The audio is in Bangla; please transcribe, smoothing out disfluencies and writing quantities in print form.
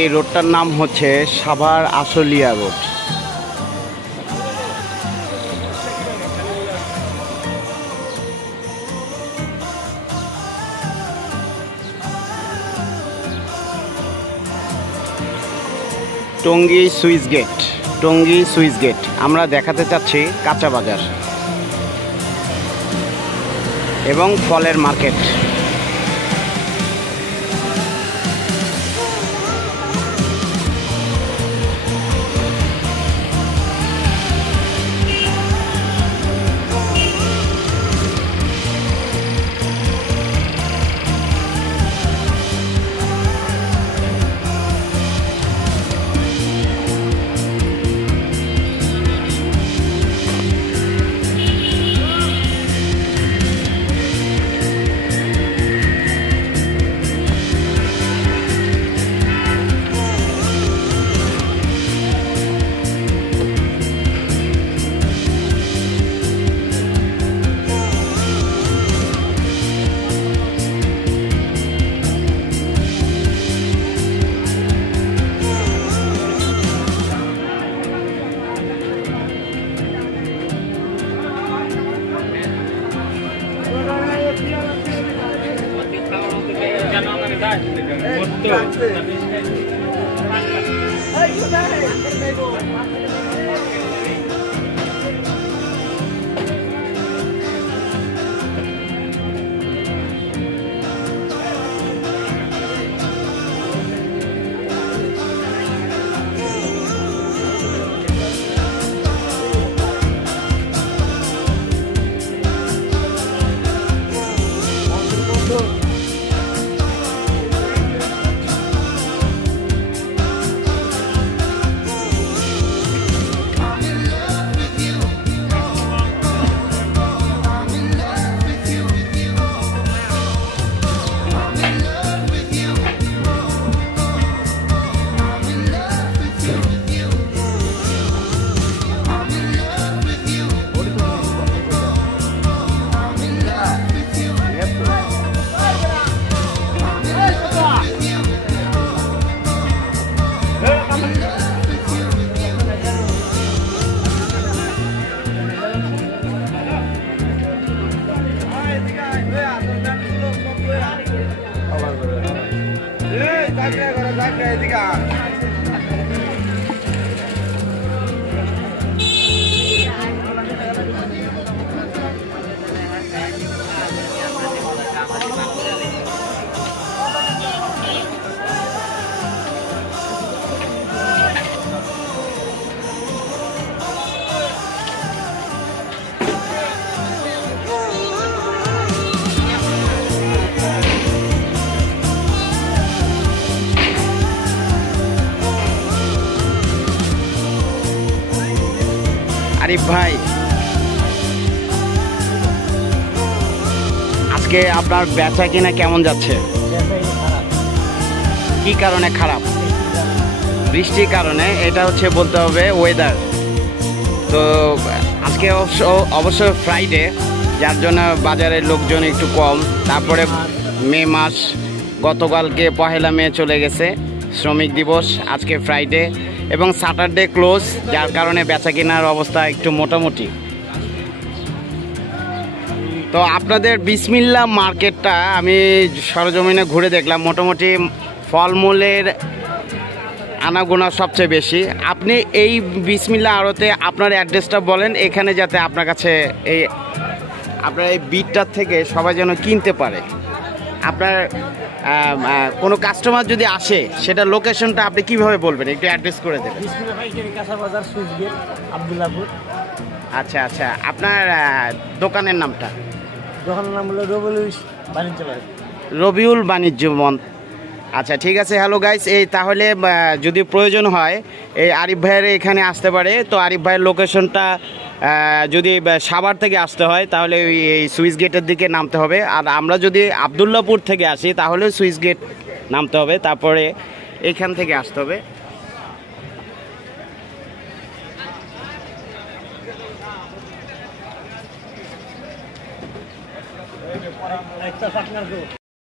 এই রোডটার নাম হচ্ছে Savar Ashulia road. Tongi switch gate, Tongi switch gate আমরা দেখাতে চাচ্ছি কাঁচা বাজার এবং ফলের মার্কেট। আরিফ ভাই, আজকে আপনার বেচা কিনা কেমন যাচ্ছে? কি কারণে খারাপ? বৃষ্টির কারণে। এটা হচ্ছে বলতে হবে ওয়েদার। তো আজকে অবশ্য ফ্রাইডে, যার জন্য বাজারের লোকজন একটু কম। তারপরে মে মাস, গতকালকে 1 মে চলে গেছে, শ্রমিক দিবস। আজকে ফ্রাইডে এবং স্যাটারডে ক্লোজ, যার কারণে বেচা কেনার অবস্থা একটু মোটামুটি। তো আপনাদের বিসমিল্লাহ মার্কেটটা আমি সরজমিনে ঘুরে দেখলাম, মোটামুটি ফলমূলের আনাগোনা সবচেয়ে বেশি। আপনি এই বিসমিল্লাহ আড়তে আপনার অ্যাড্রেসটা বলেন, এখানে যাতে আপনার কাছে আপনার এই বিটটার থেকে সবাই যেন কিনতে পারে। আপনার কোনো কাস্টমার যদি আসে, সেটা লোকেশনটা আপনি কিভাবে বলবেন, একটু অ্যাড্রেস করে দেবেন। আব্দুল্লাহপুর। আচ্ছা আচ্ছা, আপনার দোকানের নামটা? দোকানের নাম হলো রবিউল বাণিজ্য মন্ত্র। আচ্ছা ঠিক আছে। হ্যালো গাইস, এই তাহলে যদি প্রয়োজন হয় এই আরিফ ভাইয়ের এখানে আসতে পারে। তো আরিফ ভাইয়ের লোকেশনটা যদি সাভার থেকে আসতে হয় তাহলে এই সুইচ গেটের দিকে নামতে হবে, আর আমরা যদি আবদুল্লাপুর থেকে আসি তাহলে সুইচ গেট নামতে হবে, তারপরে এইখান থেকে আসতে হবে।